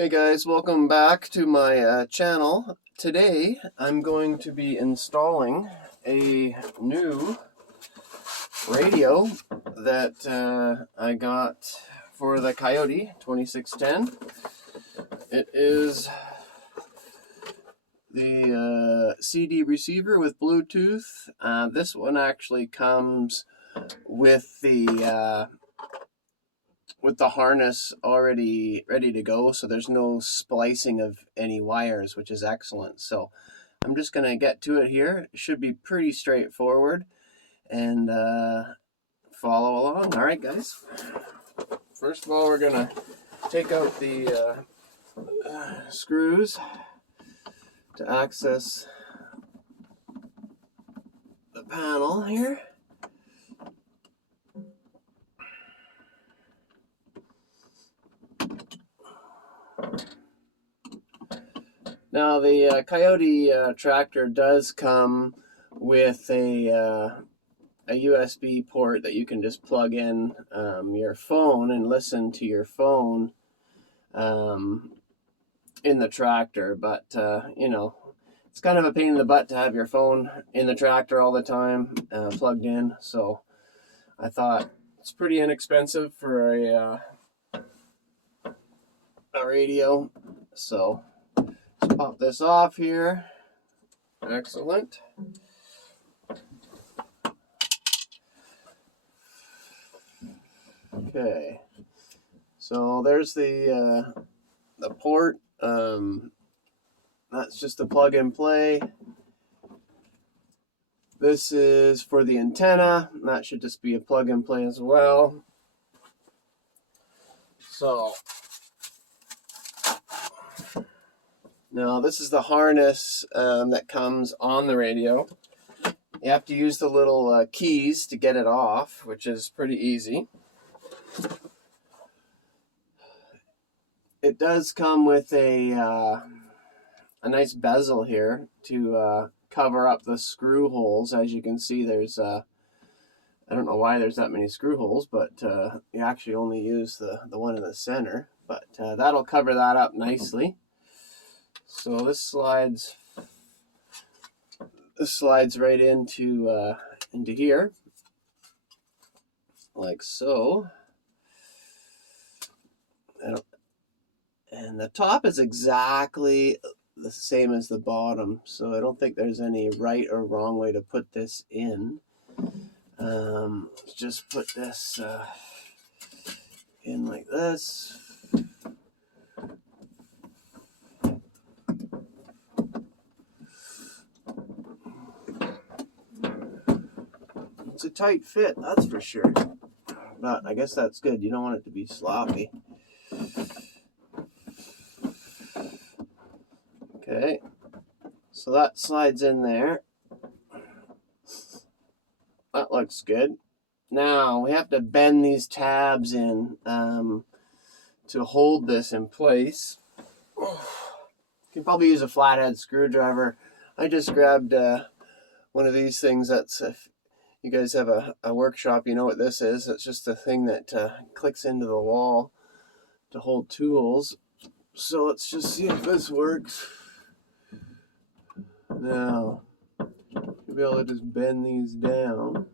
Hey guys, welcome back to my channel. Today I'm going to be installing a new radio that I got for the Kioti 2610. It is the CD receiver with Bluetooth. This one actually comes with the harness already ready to go, so there's no splicing of any wires, which is excellent. So I'm just going to get to it here. It should be pretty straightforward, and follow along. All right, guys. First of all, we're going to take out the screws to access the panel here. Now the Kioti Tractor does come with a USB port that you can just plug in your phone and listen to your phone in the tractor, but you know, it's kind of a pain in the butt to have your phone in the tractor all the time plugged in, so I thought it's pretty inexpensive for a radio, so let's pop this off here. Excellent. Okay, so there's the port. That's just a plug and play. This is for the antenna. That should just be a plug and play as well. So now this is the harness that comes on the radio. You have to use the little keys to get it off, which is pretty easy. It does come with a nice bezel here to cover up the screw holes. As you can see, there's I don't know why there's that many screw holes, but you actually only use the one in the center, but that'll cover that up nicely. So this slides right into here, like so. And the top is exactly the same as the bottom, so I don't think there's any right or wrong way to put this in. Just put this in like this. It's a tight fit, that's for sure. But I guess that's good. You don't want it to be sloppy. Okay, so that slides in there. That looks good. Now we have to bend these tabs in to hold this in place. You can probably use a flathead screwdriver. I just grabbed one of these things. That's if you guys have a workshop, you know what this is. It's just a thing that clicks into the wall to hold tools. So let's just see if this works. Now, you'll be able to just bend these down.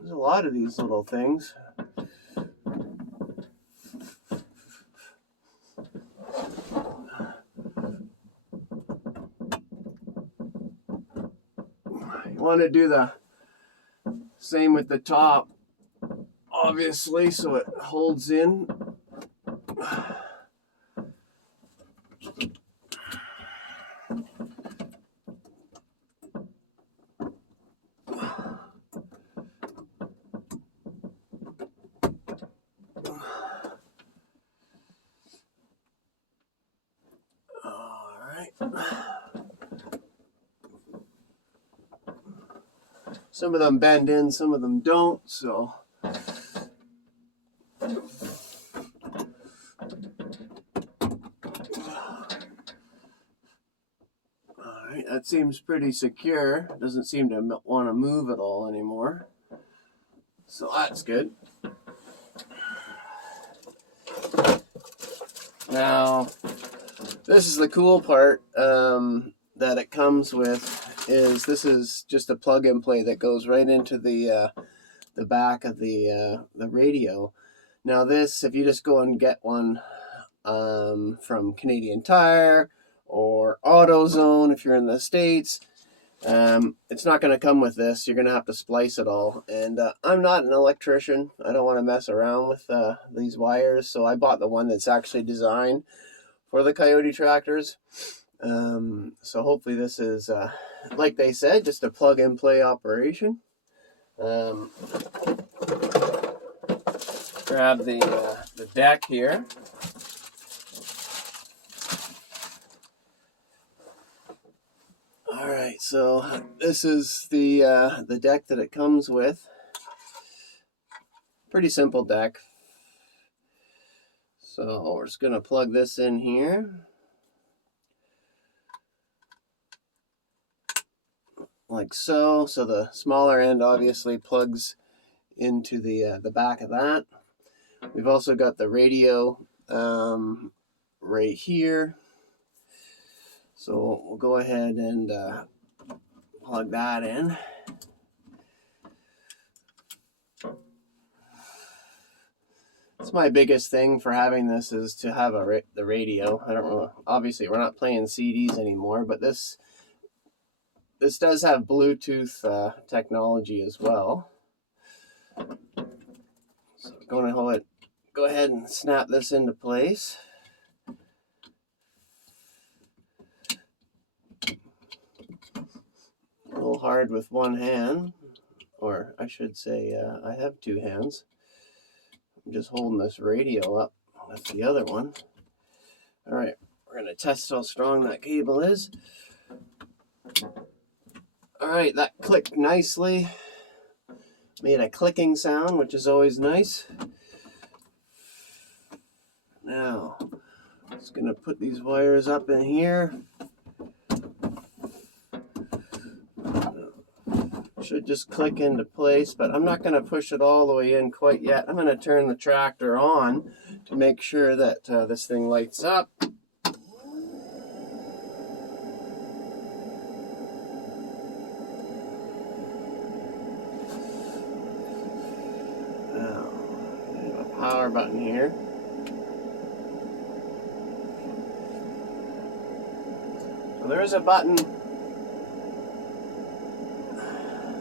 There's a lot of these little things. You want to do the same with the top, obviously, so it holds in. All right. Some of them bend in, some of them don't, so Alright, that seems pretty secure. Doesn't seem to want to move at all anymore. So that's good. Now, this is the cool part that it comes with, is this is just a plug and play that goes right into the back of the radio. Now this, if you just go and get one from Canadian Tire or AutoZone, if you're in the States, it's not going to come with this. You're going to have to splice it all. And I'm not an electrician. I don't want to mess around with these wires, so I bought the one that's actually designed for the Kioti tractors. So hopefully this is, like they said, just a plug and play operation. Grab the deck here. All right, so this is the deck that it comes with. Pretty simple deck. So we're just gonna plug this in here, like so. So the smaller end obviously plugs into the back of that. We've also got the radio right here. So we'll go ahead and plug that in. That's my biggest thing for having this, is to have the radio. I don't really, obviously we're not playing CDs anymore, but this does have Bluetooth technology as well. So I'm going to go ahead and snap this into place. A little hard with one hand, or I should say I have two hands. I'm just holding this radio up with the other one. All right, we're going to test how strong that cable is. All right, that clicked nicely. Made a clicking sound, which is always nice. Now, just going to put these wires up in here. Should just click into place, but I'm not going to push it all the way in quite yet. I'm going to turn the tractor on to make sure that this thing lights up. Now, we have a power button here. So there is a button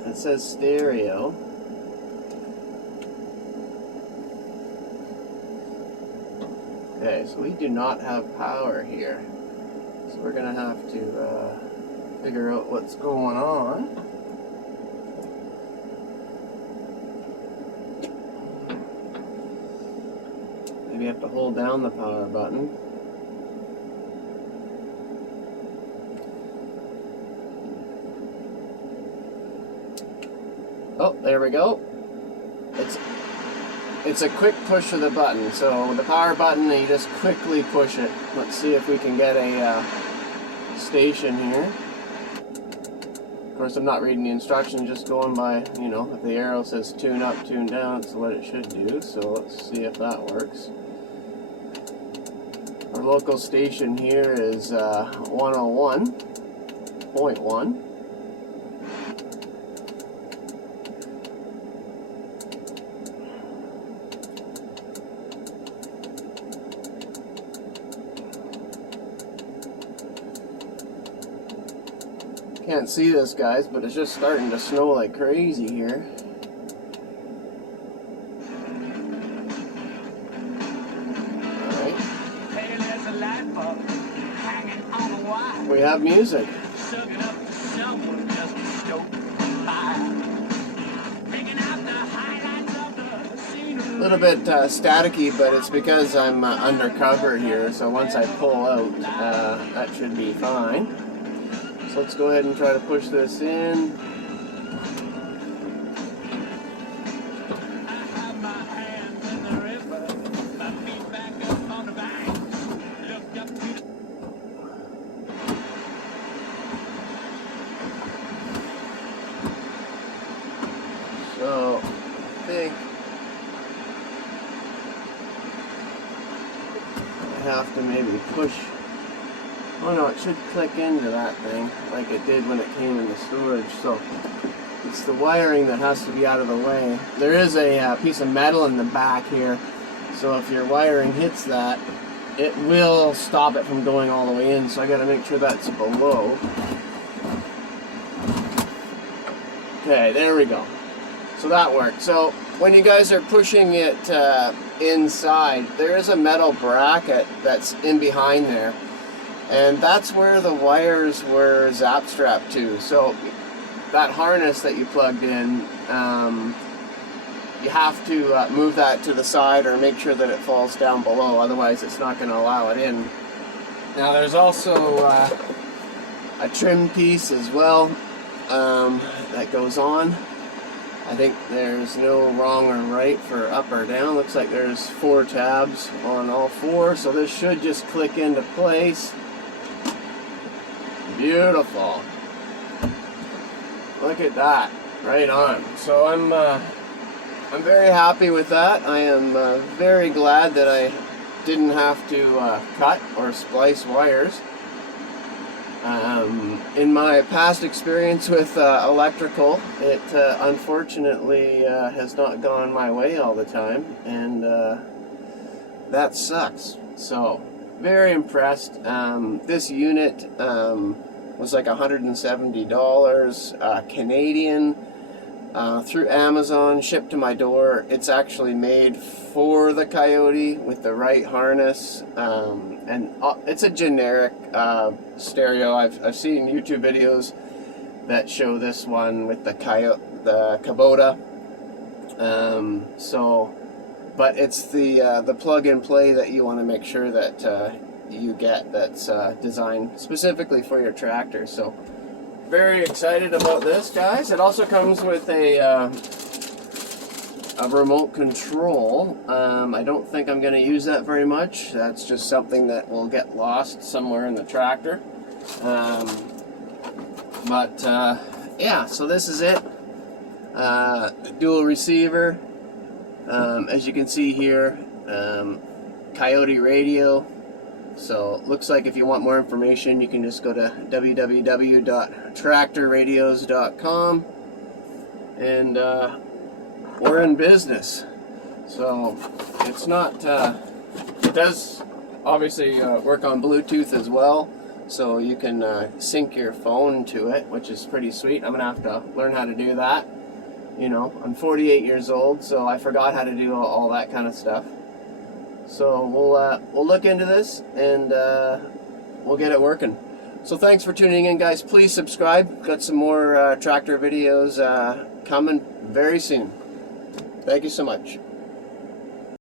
that says stereo. Okay, so we do not have power here. So we're going to have to figure out what's going on. Maybe you have to hold down the power button. Oh, there we go. It's a quick push of the button. So the power button, you just quickly push it. Let's see if we can get a station here. Of course, I'm not reading the instructions, just going by, you know, if the arrow says tune up, tune down, it's what it should do. So let's see if that works. Our local station here is 101.1. Can't see this, guys, but it's just starting to snow like crazy here. Alright. We have music. A little bit staticky, but it's because I'm undercover here, so once I pull out, that should be fine. So let's go ahead and try to push this in. have to maybe push. Oh no, it should click into that thing like it did when it came in the storage. So it's the wiring that has to be out of the way. There is a piece of metal in the back here, so if your wiring hits that, it will stop it from going all the way in. So I got to make sure that's below. Okay, there we go. So that worked. So when you guys are pushing it inside, there is a metal bracket that's in behind there, and that's where the wires were zap strapped to. So that harness that you plugged in, you have to move that to the side or make sure that it falls down below, otherwise it's not going to allow it in. Now there's also a trim piece as well that goes on. I think there's no wrong or right for up or down. Looks like there's 4 tabs on all 4, so this should just click into place. Beautiful. Look at that, right on. So I'm very happy with that. I am very glad that I didn't have to cut or splice wires. In my past experience with electrical, it unfortunately has not gone my way all the time, and that sucks. So, very impressed. This unit was like $170 Canadian through Amazon, shipped to my door. It's actually made for the Kioti with the right harness, and it's a generic stereo. I've seen YouTube videos that show this one with the Kubota. But it's the plug and play that you want to make sure that you get, that's designed specifically for your tractor. So very excited about this, guys. It also comes with a remote control. I don't think I'm going to use that very much. That's just something that will get lost somewhere in the tractor. Yeah, so this is it. Dual receiver. As you can see here, Kioti radio. So looks like if you want more information, you can just go to www.tractorradios.com, and we're in business. So it's not, it does obviously work on Bluetooth as well, so you can sync your phone to it, which is pretty sweet. I'm gonna have to learn how to do that. You know, I'm 48 years old, so I forgot how to do all that kind of stuff. So we'll look into this, and we'll get it working. So thanks for tuning in, guys. Please subscribe. Got some more tractor videos coming very soon. Thank you so much.